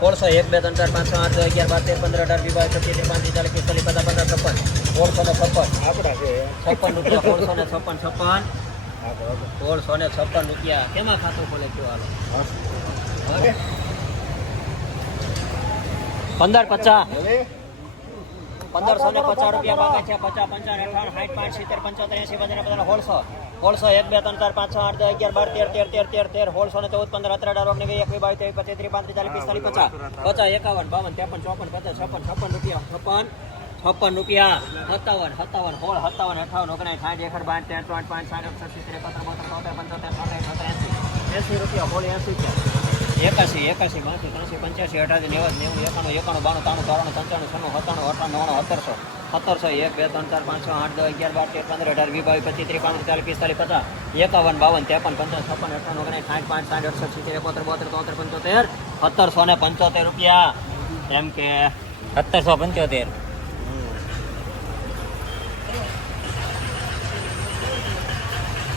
સોળસો એક બે ત્રણ ચાર પાંચ છ આઠ અગિયાર બાર તેર પંદર અઢાર વીસ બાવીસ પચીસ ત્રીસ પાંત્રીસ ચાલીસ પિસ્તાલીસ પચાસ પંદર છપ્પન. સોળસો ને છપ્પન. આપણા છે. છપ્પન રૂપિયા સોળસો ને છપ્પન છપ્પન. સોળસો ને છપ્પન રૂપિયા. કેમાં ખાતું ખોલે કયો હાલો? પંદર પચાસ. પંદરસો ને પચાસ રૂપિયા બાકી છે. પચાસ પંચાવન અઠાવન સાઠ પાંચ સિત્તેર પંચોતેર એસી પંદર પંદર સોળસો સોળસો એક બે ત્રણ ચાર પાંચ છ આઠ દસ અગિયાર બાર તેર તેર તેર તેર તેર સોળસો ને ચૌદ પંદર અત્યારે અઢાર ઓગણીસ વીસ એકવીસ બાવીસ ત્રેવીસ પચીસ ત્રીસ પાંત્રીસ ચાલીસ પિસ્તાલીસ પચાસ. પચાસ એકાવન બાવન ત્રેપન ચોપન પચાસ છપ્પન છપ્પન રૂપિયા છપ્પન છપ્પન રૂપિયા સત્તાવન સત્તાવન સોળ સત્તાવન અઠાવન ઓગણીસ સાઠ એકર બાર તેર ત્રણ પાંચ સાત સિત્તેર એકોતેર બોતેર તોતેર પંચોતેર ચોત્રીસ છોતેર એસી એસી રૂપિયા સોળ એસી છે. એકાસી એકાસી બાસી ત્રણસી પંચ્યાસી અઠાસી નેવું નેવું એકાણું એકાણું બાણું ત્રાણું ચોરાણું પંચાણું છન્નું સત્તાણું અઠાણું નવ્વાણું સત્તરસો. સત્તરસો એક બે ત્રણ ચાર પાંચ છ આઠ દસ અગિયાર બાર તેર પંદર અઢાર વીસ બાવીસ પચીસ ત્રીસ પાંત્રીસ ચાલીસ પિસ્તાલીસ પચાસ એકાવન બાવન ત્રેપન પંચાવન છપ્પન અઠાવન ઓગણીસ સાઠ પાંચ સાઠ અડસઠ સિત્તેર એકોતેર બોતેર ચોતેર પંચોતેર સત્તરસો ને પંચોતેર રૂપિયા. એમ કે સત્તરસો પંચોતેર.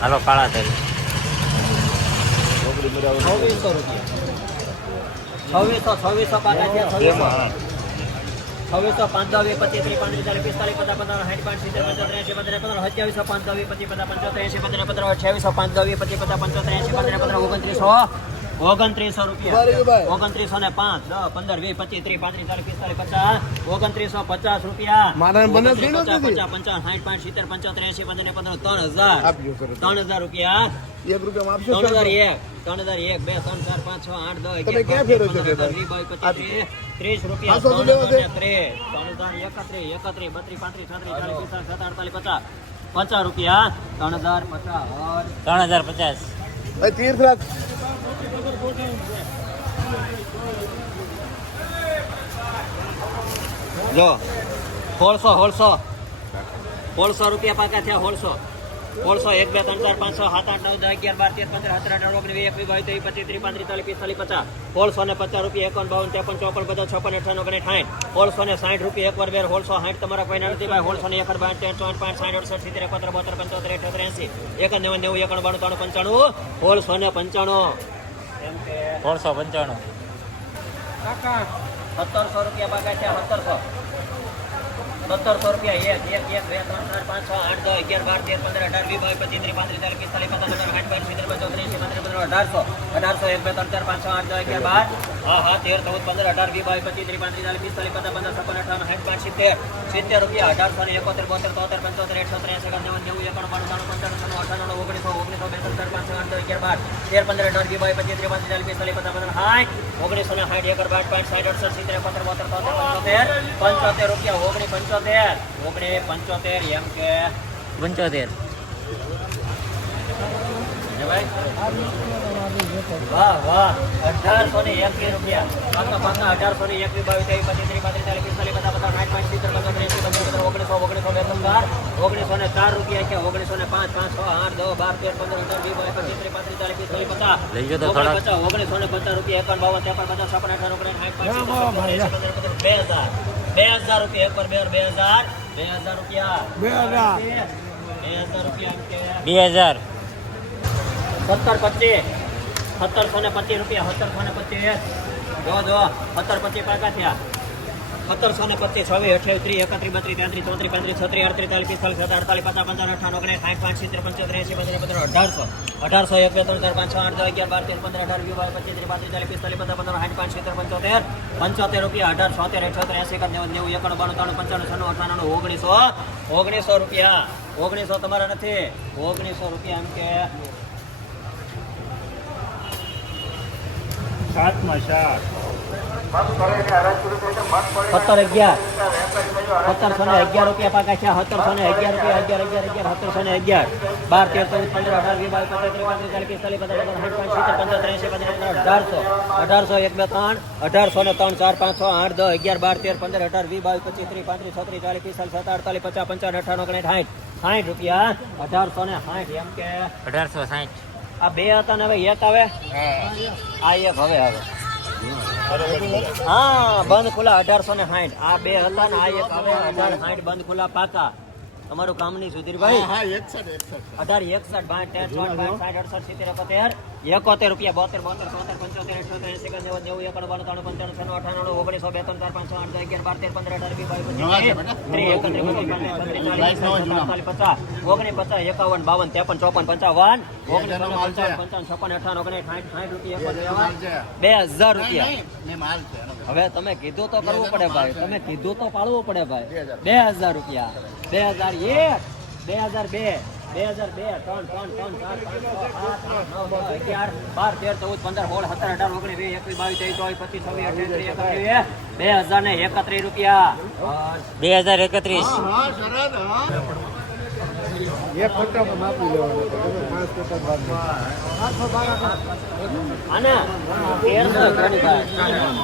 હાલો કાળા તેલ છવ્વીસો રૂપિયા. છવ્વીસો છવ્વીસો પાકા છે છવ્વીસો. છવ્વીસો પંચાવી પચીસ ત્રીસ પાંત્રીસ ચાલીસ પિસ્તાલીસ પચાસ પંદર સાઠ પાંચ સિત્તેર પંચોતેર એસી પંદર પંદર સત્યાવીસો પાંચ દસ વીસ પચીસ પચાસ પંચોતેર એસી પંદર પંદર છવ્વીસો પંચાવી પચીસ પચાસ પંચોતેર એસી પંદર પંદર ઓગણત્રીસો ઓગણત્રીસો રૂપિયા. ઓગણત્રીસો ને પાંચ. દસ પંદર વીસ પચીસ ત્રીસ પાંત્રીસ ચાલીસ પિસ્તાલીસ પચાસ. ઓગણત્રીસો પચાસ રૂપિયા. પચાસ પંચાવન સાઠ પાંચ સિત્તેર પંચોતેર એસી પંદર ને પંદર ત્રણ હજાર. ત્રણ હજાર રૂપિયા. એક ત્રણ હજાર એક. ત્રણ હજાર એક. બે ત્રણ ચાર પાંચ છ આઠ દસ ત્રીસ, રૂપિયા. ત્રણ હજાર ને ત્રીસ, ત્રણ હજાર એકત્રીસ એકત્રીસ બત્રીસ પાંત્રીસ છત્રીસ ચાલીસ પિસ્તાલીસ અડતાલીસ પચાસ. પચાસ રૂપિયા. ત્રણ હજાર પચાસ. ત્રણ હજાર પચાસ. તીર્થ રાખ જો સોળસો સોળસો સોળસો રૂપિયા પાકા થયા સોળસો સોળસો એક, બે, ત્રણ, ચાર, પાંચ, છ, સાત, આઠ, નવ, દસ, અગિયાર, બાર, તેર, પંદર, સત્તર, અઢાર, ઓગણીસ એકવીસ, બાવીસ, ત્રેવીસ, પચીસ, ત્રીસ, પાંત્રીસ, ચાલીસ, પિસ્તાલીસ, પચાસ. સોળસો ને પચાસ રૂપિયા એકાવન બાવન, ત્રેપન, ચોપન પચાસ છપ્પન અઠાણું ઓગણીસ, સાઠ. સોળસો ને સાઠ રૂપિયા એક વાર, બે સોળસો સાઠ તમારા કોઈ નથી ભાઈ. સોળસો ને એકર બાર ત્રણ ચોટ પાંચ, સાઠ, અડસઠ, સિત્તેર, એકોતેર, બોતેર, પંચોતેર અઠોતેર એસી. એક નેવું નેવું, એકણ, બાણું, ત્રણ, પંચાણું. સોળસો ને પંચાણું. સોળસો પંચાણું. સત્તરસો રૂપિયા બાગા છે સત્તરસો. સત્તરસો રૂપિયા એક એક એક બે ત્રણ ચાર પાંચ છ આઠ દસ અગિયાર બાર તેર પંદર અઢાર વીસ બાવીસ પચીસ ત્રીસ પાંત્રીસ ચાલીસ પિસ્તાલીસ પચાસ પચાસ સાઠ બાર સિત્તેર પંચોતેર એંસી પંદર પંદર અઢારસો અઢારસો એક બે ત્રણ ચાર પાંચ છ આઠ દસ અગિયાર બાર હા હા તેર ચૌદ પંદર અઢાર વીસ બાવીસ પચીસ ત્રીસ પાંત્રીસ ચાલીસ પિસ્તાલીસ પચાસ પચાસ છપ્પન અઠાવન સાઠ પાંચ સિત્તેર સિત્તેર રૂપિયા અઢારસો ને એકોતેર બોતેર તોતેર પંચોતેર એકસોતેર એંસી નેવું નેવું એકાણું બાણું ત્રાણું પંચાણું છન્નું અઠાણું ઓગણીસો ઓગણીસો બે ત્રણ ચાર પાંચ છ આઠ દસ અગિયાર બાર તેર પંદર અઢાર વીસ બાવીસ પચીસ ત્રીસ પાંત્રીસ ચાલીસ પિસ્તાલીસ પચાસ પંદર સાઠ ઓગણીસો ને સાઠ એકર બાર પાંચ સાઠ અડસઠ સિત્તેર એકોતેર બોતેર તોતેર પંચોતેર પંચોતેર રૂપિયા ઓગણી પંચોતેર ઓગણી પંચોતેર એમ કે પંચોતેર. વાહ વાહ. અઢારસો ને એકવીસ રૂપિયા. પાકા પાકા અઢારસો ને એકવીસ બાવીસ ત્રેવીસ પચીસ ત્રીસ પાંત્રીસ ચાલીસ પિસ્તાલીસ પચાસ પચાસ સાઠ પાંચ સિત્તેર પંચોતેર એંસી પંચોતેર ઓગણીસો ઓગણીસો બે ત્રણ ઓગણીસો ને ચાર રૂપિયા છે ઓગણીસો ને પાંચ પાંચ છ આઠ દસ બાર તેર પંદર અઢાર વીસ બાવીસ પચીસ ત્રીસ પાંત્રીસ ચાલીસ પિસ્તાલીસ પચાસ. પચાસ ઓગણીસો ને પચાસ રૂપિયા એકાવન બાવન ત્રેપન પચાસ છપ્પન અઠાર ઓગણીસ પાંચ પંચોતેર બે હજાર. બે હજાર રૂપિયા એક પર બે બે હજાર બે હજાર રૂપિયા. બે હજાર. બે હજાર રૂપિયા બે હજાર. સત્તર પચીસ સત્તરસો ને પચીસ રૂપિયા સત્તરસો ને પચીસ. જો જો સત્તર પચીસ પાકા થયા. સત્તરસો ને પચીસ, છવ્વીસ, અઠ્યાવીસ, ત્રીસ, એકત્રીસ, બત્રીસ, તેત્રીસ, ચોત્રીસ, પાંત્રીસ, છત્રીસ અડત્રીસ ચાલીસ, પિસ્તાલીસ સત્તર અડતાલીસ પચાસ પંચાવન અઠાવન ઓગણીસ સાઠ પાંચ, સિત્તેર, પંચોતેર એસી પંદર પંદર અઢારસો. અઢારસો, એક, બે, ત્રણ, ચાર, પાંચ, છ, આઠ અગિયાર, બાર, તેર, પંદર, અઢાર, વીસ પચીસ, ત્રીસ, પાંત્રીસ, ચાલીસ, પિસ્તાલીસ, પંદર પંદર સાઠ પાંચ, સિત્તેર, પંચોતેર પંચોતેર રૂપિયા અઢાર છોતેર અઠોતેર એંસી નેવું નેવું, એકાણું, બાણું, ત્રણ, પંચાણું છનું અઠાણું ઓગણીસો ઓગણીસો રૂપિયા. ઓગણીસો તમારા નથી. ઓગણીસો રૂપિયા એમ કે સાતમાં સાત સત્તર અગિયાર સત્તરસો ને અગિયાર રૂપિયા પાકા છે સત્તરસો ને અગિયાર રૂપિયા અગિયાર અગિયાર અગિયાર સત્તરસો ને અગિયાર બાર તેર ચૌદ પંદર અઢાર વીસ બાવીસ પચાસ ત્રીસ પાંત્રીસ ચાલીસ પિસ્તાલીસ પચાસ પચાસ સાઠ પાંચ સિત્તેર પંચોતેર એંસી પંદર પંદર અઢારસો અઢારસો એક બે ત્રણ અઢારસો ને ત્રણ ચાર પાંચ છ આઠ દસ અગિયાર બાર તેર પંદર અઢાર વીસ બાવીસ પચીસ ત્રીસ પાંત્રીસ છત્રીસ ચાલીસ પિસ્તાલીસ સત્તર અડતાલીસ પચાસ પંચાવન અઠાવન ઓગણીસ સાઠ સાઠ રૂપિયા અઢારસો ને સાઠ એમ કે અઢારસો સાઠ આ બે હતા ને હવે એક આવે? આ એક હવે આવે હા બંધ ખુલ્લા અઢારસો ને સાઠ. આ બે હતા ને આ એક હવે અઢાર સાઠ બંધ ખુલ્લા પાકા. તમારું કામ નહીં સુધીરભાઈ. અઢાર એકસઠ બાર તેર ચોટ બાર સાઠ અડસઠ સિત્તેર એકોતેર. એકોતેર રૂપિયા બોતેર બોતેર ચોતેર પંચોતેર અઠ્યોતેર એસી એકાવન નેવું નેવું એકડ બાર ત્રણ પંચાણું છનું અઠાણું ઓગણીસો બે ત્રણ ચાર પાંચ છ આઠ અગિયાર બાર તેર પંદર અઢાર વીસ બાવીસ પચીસ અડતાલીસ પચાસ એકાવન બાવન ત્રેપન ચોપન પંચાવન બે હજાર રૂપિયા. હવે તમે કીધું તો કરવું પડે ભાઈ. તમે કીધું તો પાડવું પડે ભાઈ. બે હજાર રૂપિયા. બે હજાર એક બે હજાર બે. બે હજાર બે ત્રણ ત્રણ ત્રણ ચાર પાંચ અગિયાર બાર તેર ચૌદ પંદર સોળ સત્તર અઢાર ઓગણીસ વીસ એકવીસ બાવીસ ત્રેવીસ ચોવીસ પચીસ છવ્વીસ અઠ્યાવીસ એકત્રીસ બે હજાર ને એકત્રીસ રૂપિયા. બે હજાર એકત્રીસ. એક ફટાફટ માપી લેવાનો પાંચ બાદ તેરસો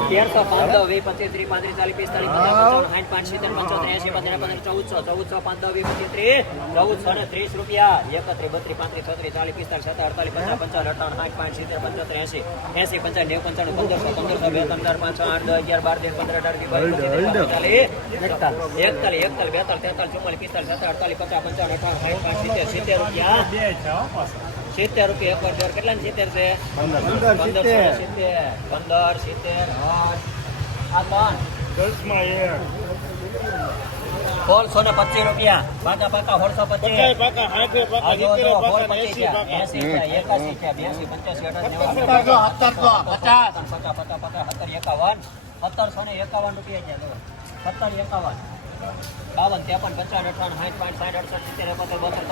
તેરસો પાંચ દસ વીસ પચીસ ત્રીસ પાંત્રીસ ચાલીસ પિસ્તાલીસ પચાસ સાઠ પાંચ સિત્તેર પંચોતેર એસી પંદર પંદર ચૌદસો ચૌદસો પાંચ દસ વીસ પચીસ ત્રીસ ચૌદસો ને ત્રીસ રૂપિયા. એકત્રીસ બત્રીસ પાંત્રીસ છત્રીસ ચાલીસ પિસ્તાલીસ સત્તર અડતાલીસ પચાસ પંચાવન અઠાવન સાઠ પાંચ સિત્તેર પંચોતેર એસી એસી પંચાવન નેવું પંચાણું પંદરસો પંદરસો બે ત્રણ પાંચ છ આઠ દસ અગિયાર બાર તેર પંદર અઢાર વીસ એકતાલીસ એકતાલીસ બેતાલીસ તેતાલીસ ચુમ્માલીસ પિસ્તાલીસ સત્તર અડતાલીસ પચાસ પંચાવન અઠાવન સાઠ પાંચ સિત્તેર સિત્તેર રૂપિયા સિત્તેર રૂપિયા એક વાર જોર કેટલા સિત્તેર છે? પંદર. સિત્તેર. સિત્તેર. પંદર સિત્તેર આ ત્રણ. દસમાં એક. સોળસો ને પચીસ રૂપિયા. પાકા પાકા સોળસો પચીસ. એકાસી છે બ્યાસી પંચ્યાસી પચાસ પચાસ પચાસ સત્તર એકાવન. સત્તરસો ને એકાવન રૂપિયા છે જો. સત્તર એકાવન. બાવન ત્રેપન પચાસ અઠાવન સાઠ પાંચ અડસઠ સિત્તેર એકોતેર બોતેર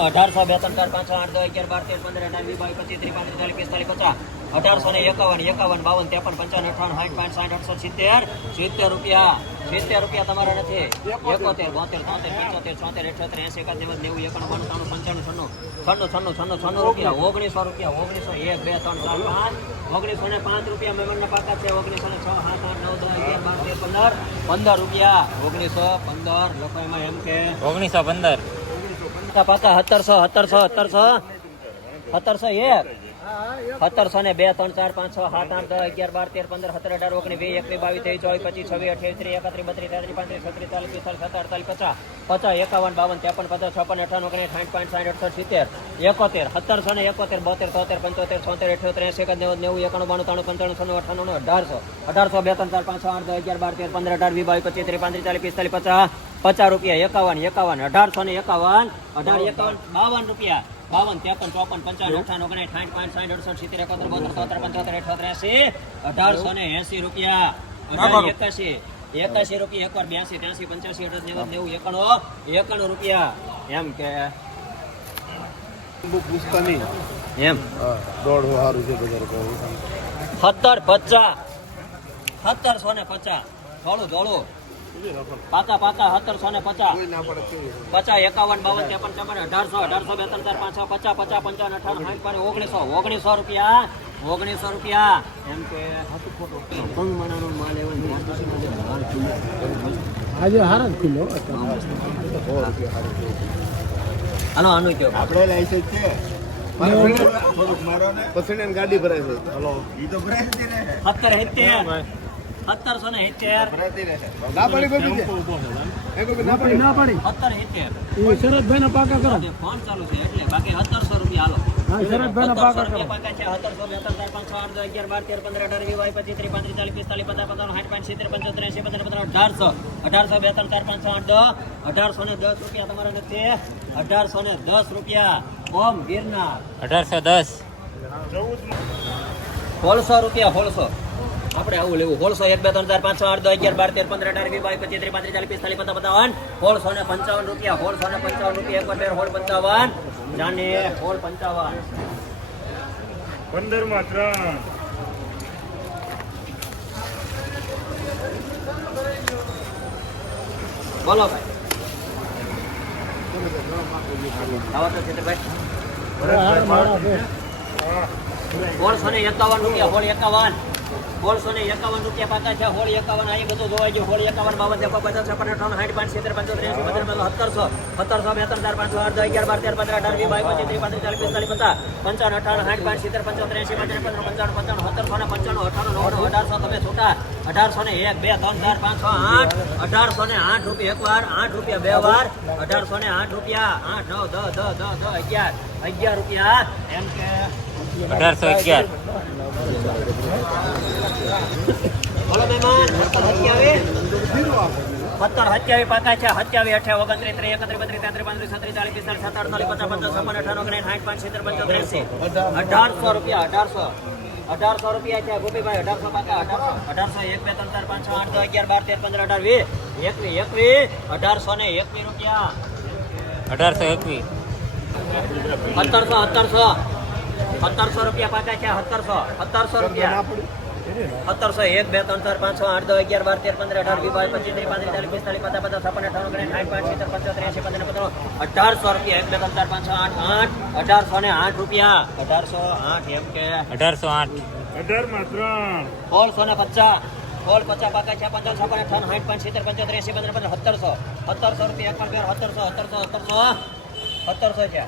અઢારસો બે ત્રણ ચાર પાંચ છ આઠ દસ અગિયાર બાર તેર પંદર અઢાર વીસ બાવીસ પચીસ ત્રીસ પાંત્રીસ ચાલીસ પિસ્તાલીસ પચાસ અઢારસો ને એકાવન એકાવન બાવન ત્રેપન પંચાવન અઠાવન સાઠ પાંચ સાઠ અડસઠ સિત્તેર સિત્તેર રૂપિયા સિત્તેર રૂપિયા તમારા નથી એકોતેર બોતેર તોતેર પંચોતેર છોતેર અઠ્યોતેર એસી એકાદ નેવું નેવું એકાણું બાણું ત્રાણું પંચાણું છન્નું છન્નું છન્નું છન્નું છન્નું રૂપિયા ઓગણીસો રૂપિયા ઓગણીસો એક બે ત્રણ ચાર પાંચ ઓગણીસો ને પાંચ રૂપિયા મહેમાનના પાકા છે. ઓગણીસો ને છ સાત આઠ નવ દસ અગિયાર બાર તેર પંદર. પંદર રૂપિયા. ઓગણીસો પંદર લોકો એમાં એમ કે ઓગણીસો પંદર પાકા પાકા સત્તરસો સત્તરસો સત્તરસો. સત્તરસો એક. સત્તરસો ને બે, ત્રણ, ચાર, પાંચ, છ, સાત, આઠ, દસ, અગિયાર, બાર, તેર, પંદર, સત્તર, અઢાર, ઓગણીસ, વીસ એકવીસ બાવીસ, ત્રેવીસ, ચોવીસ, પચીસ, છવ્વીસ, અઠ્યાવીસ, ત્રીસ, એકત્રીસ, બત્રીસ, તેત્રીસ, પાંત્રીસ, છત્રીસ, ચાલીસ, પિસ્તાલીસ, સત્તર, અડતાલીસ, પચાસ પચાસ, એકાવન, બાવન, ત્રેપન પચાસ છપ્પન, અઠાવન ઓગણીસ સાઠ, પાંચ, સાઠ, અડસઠ, સિત્તેર, એકોતેર, સત્તરસો ને એકોતેર, બોતેર, તોતેર, પંચોતેર, છોતેર, અઠ્યોતેર એસી એક નેવું નેવું, એકાણું, બાણું, ત્રણ, પંચાણું, છન્નું અઠાણું અઢારસો અઢારસો, બે, ત્રણ, ચાર, પાંચ, છ, આઠ, દસ, અગિયાર, બાર, તેર, પંદર, અઢાર, વીસ, બાવીસ, પચીસ, ત્રીસ, પાંત્રીસ, ચાલીસ, પિસ્તાલીસ, પચાસ પચાસ રૂપિયા, એકાવન એકાવન, અઢારસો ને એકાવન, અઢાર, એકાવન, બાવન રૂપિયા. બાવન ત્રેપન ચોપન પંચાવન અઠાવન ઓગણીસ સાઠ પાંચ સાઠ અડસઠ સિત્તેર એકોતેર બોતેર ચોતેર પંચોતેર અઠોતેર એસી અઢારસો ને એસી રૂપિયા. અઢાર એકાશી એકાશી રૂપિયા એકવાર બ્યાસી ત્યાસી પંચ્યાસી અઢાર નેવું નેવું એકણો એકાણું રૂપિયા. એમ કે? એમ? દોઢ સારું છે સત્તર પચાસ. સત્તરસો ને પચાસ. થોડું થોડું પાકા પાકા સત્તરસો ને પચાસ. કોઈ ના પડે પચાસ એકાવન બાવન ત્રેપન ચોપન અઢારસો અઢારસો બેતર ચાર પાંચ પચાસ પચાસ પંચાવન અઠાવન સાઠ પર ઓગણીસો ઓગણીસો રૂપિયા. ઓગણીસો રૂપિયા. એમ કે આજે હારા કિલો હાલો આનું કયો? આપણે લાઈસન્સ છે. પસંદ ગાડી ભરાય છે. હલો. એ તો ભરાય છે ને. સત્તર સિત્તેર. સત્તરસો ને સિત્તેર. ના પડી ના પડી? સત્તર સિત્તેર. શરદભાઈ ના પાકા કરો. ફોન ચાલુ છે એટલે બાકી સત્તરસો રૂપિયા હાલો. શરદભાઈ ના પાકા કરો. પાકા છે સત્તરસો બે ચાર પાંચ છ આઠ દસ અગિયાર બાર તેર પંદર અઢાર બાવીસ પચીસ ત્રીસ પાંત્રીસ ચાલીસ પિસ્તાલીસ પચાસ પંચાવન સાઠ પાંચ સિત્તેર પંચોતેર એસી પંદર પંદર અઢારસો. અઢારસો બે ચાર પાંચ છ આઠ દસ. અઢારસો ને દસ રૂપિયા તમારા નથી અઢારસો ને દસ રૂપિયા ઓમ ગિરનાર. અઢારસો દસ. સોળસો રૂપિયા સોળસો. આપણે આવું લેવું. સોળસો એક બે ત્રણ ચાર પાંચ છ આઠ દસ અગિયાર બાર તેર પંદર અઢાર વીસ બાવીસ પચીસ ત્રીસ પાંત્રીસ ચાલીસ પિસ્તાલીસ પચાસ પચાવન સોળસો ને પંચાવન રૂપિયા સોળસો ને પંચાવન રૂપિયા એક બે સોળ પંચાવન. જાને સોળ પંચાવન. પંદરમાં ત્રણ. બોલો ભાઈ. સોળસો ને એકાવન રૂપિયા હોળ એકાવન. સોળસો એકાવન રૂપિયા પાકા છે હોળ એકાવન અહીં બધું જોવાઈ ગયું. હોળ એકાવન બાવન ત્રેપન પચાસ છપ્પન અઠાવન સાઠ પાંચ સિત્તેર પંચોતેર એંસી પંદર પંદર સત્તરસો સત્તરસો બે ત્રણ ચાર પાંચ છ અગિયાર, બાર, તેર, પંદર, અઢાર, વીસ, બાવીસ, પચીસ, ત્રીસ, પાંત્રીસ, ચાલીસ, પિસ્તાલીસ, પચાસ, પંચાવન, અઠાવન સિત્તેર, પંચોતેર એંસી પંદર પંદર, પંચાવન પંચાવન, સત્તરસો ને પંચાણું અઠાણું અઢારસો, તમે છૂટા. અઢારસો ને એક, બે, ત્રણ, ચાર, પાંચ આઠ. અઢારસો ને આઠ રૂપિયા, એક વાર, આઠ રૂપિયા, બે વાર. અઢારસો ને આઠ રૂપિયા, આઠ, નવ, દસ દસ દસ દસ, અગિયાર. અગિયાર રૂપિયા. એમ કે અઢારસો અગિયાર. બોલો મહેમાન સત્તર સત્યાવીસ પાકા છે સત્યાવીસ અઠ્યાવીસ ઓગણત્રીસ ત્રીસ એકત્રીસ બત્રીસ તેત્રીસ પાંત્રીસ છત્રીસ ચાલીસ પિસ્તાલીસ સત્તર અડતાલીસ પચાસ પચાસ છપ્પન અઠાણું ઓગણીસ સાઠ પાંચ સિત્તેર પંચોતેર એંસી અઢારસો રૂપિયા અઢારસો. અઢારસો રૂપિયા છે ગોપીભાઈ અઢારસો પાકા અઢારસો. અઢારસો એક બે ત્રણ ચાર પાંચ છ આઠ દસ અગિયાર બાર તેર પંદર અઢાર વીસ. એકવીસ એકવીસ અઢારસો ને એકવીસ રૂપિયા. અઢારસો એકવીસ સત્તરસો સત્તરસો. સત્તરસો રૂપિયા પાકા છે સત્તરસો. સત્તરસો રૂપિયા. સત્તરસો એક બે ત્રણ ચાર પાંચ છ આઠ દસ અગિયાર બાર તેર પંદર અઢાર વીસ બાવીસ પચીસ ત્રીસ પાંત્રીસ ચાલીસ પિસ્તાલીસ પચાસ પચાસ છપ્પન અઠાવન ઓગણીસ સાઠ પાંચ સિત્તેર પંચોતેર એંસી પંદર પંદર અઢારસો રૂપિયા એક બે ત્રણ ચાર પાંચ છ આઠ આઠ અઢારસો ને આઠ રૂપિયા. અઢારસો આઠ એમ કે. અઢારસો આઠ. સોળસો ને પચાસ. સોળ પચાસ પાકા છે પંચાવન છપ્પન અઠાવન સાઠ પાંચ સિત્તેર પંચોતેર એસી પંદર પંદર સત્તરસો. સત્તરસો રૂપિયા એક પણ બે સત્તરસો સત્તરસો સત્તરસો. સત્તરસો છે.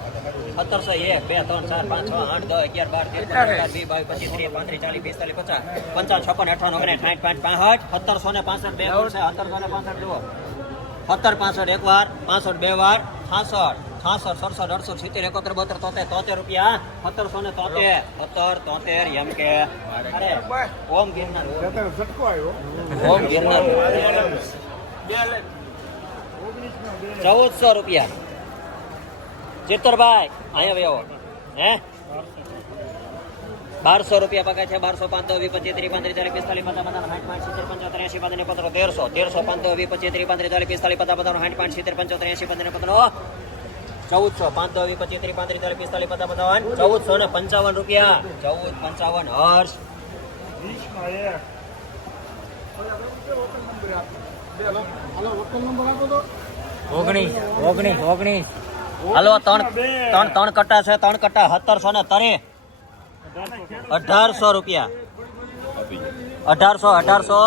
સત્તરસો એક બે ત્રણ ચાર પાંચ છ આઠ દસ અગિયાર બાર તેર પંદર વીસ બાવીસ પચીસ ત્રીસ પાંત્રીસ ચાલીસ પિસ્તાલીસ પચાસ પંચાવન છપ્પન અઠાવન ઓગણીસ સાઠ પાંચ પાંસઠ સત્તરસો ને પાસઠ બે વર્ષે સત્તરસો ને પાસઠ જુઓ. સત્તર પાસઠ એક વાર પાસઠ બે વાર છાસઠ છાસઠ સડસઠ અડસઠ સિત્તેર એકોતેર બોતેર તોતેર તોતેર રૂપિયા સત્તરસો ને તોતેર સત્તર તોતેર એમ કે. અરે ઓમ ગિરનાર ઝટકો આવ્યો. ઓમ ગિરનાર ચૌદસો રૂપિયા. ચિત્તરભાઈ અહીંયા વ્યવો હે? બારસો રૂપિયા પગાર છે બારસો પાંચ વી પચીસ ત્રીસ પાંત્રીસ ચાલીસ પિસ્તાલીસ પચાસ પચાસ સાઠ પાંચ સિત્તેર પંચોતેર એસી પંદર પંદર તેરસો તેરસો પાંચ વી પચીસ ત્રીસ પાંત્રીસ ચાલીસ પિસ્તાલીસ પચાસ પચાસ સાઠ પાંચ સિત્તેર પંચોતેર એસી પંદર પંદર ચૌદસો પાંચ વી પચીસ ત્રીસ પાંત્રીસ ચાલીસ પિસ્તાલીસ પચાસ પચાસ ચૌદસો ને પંચાવન રૂપિયા. ચૌદ પંચાવન હર્ષ. હાલો વકલ નંબર આપો તો. ઓગણીસ ઓગણીસ ઓગણીસ. હાલો, ત્રણ ત્રણ ત્રણ કટ્ટા છે, ત્રણ કટ્ટા સત્તરસો ને ત્રણ. અઢારસો રૂપિયા. અઢારસો અઢારસો.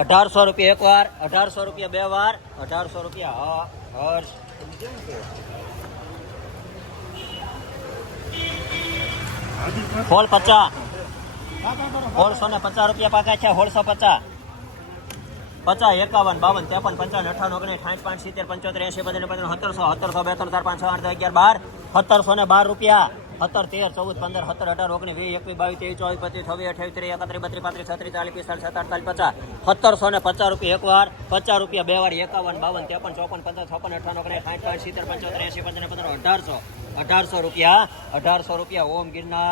અઢારસો રૂપિયા એક વાર, અઢારસો રૂપિયા બે વાર, અઢારસો રૂપિયા હર્ષ. ફોલ પચાસ. સોળસો ને પચાસ રૂપિયા પાકા છે સોળસો પચાસ. પચાસ, એકાવન, બાવન, ત્રેપન, પંચાવન અઠાવન ઓગણીસ સાઠ, પાંચ, સિત્તેર, પંચોતેર એસી પંદર પંદર સત્તરસો સત્તરસો બેતર ચાર, પાંચ, છ, આઠ અગિયાર, બાર, સત્તરસો ને બાર રૂપિયા, સત્તર, તેર, ચૌદ, પંદર, સત્તર, અઢાર, ઓગણીસ, વીસ, એકવીસ, બાવીસ, ત્રેવીસ, ચોવીસ, પચીસ, છવ્વીસ અઠાવીસ ત્રીસ, એકત્રીસ, બત્રીસ, પાંત્રીસ, છત્રીસ, ચાલીસ પિસ્તાલીસ સત્તર અડતાલીસ, પચાસ, સત્તરસો ને પચાસ રૂપિયા એકવાર પચાસ રૂપિયા બે વાર, એકાવન, બાવન, ત્રેપન, ચોપન, પંદર, છપ્પન અઠાવન ઓગણીસ, સાઠ પાંચ સિત્તેર, પંચોતેર એસી પંદર પંદર, અઢારસો અઢારસો રૂપિયા અઢારસો રૂપિયા ઓમ ગિરનાર.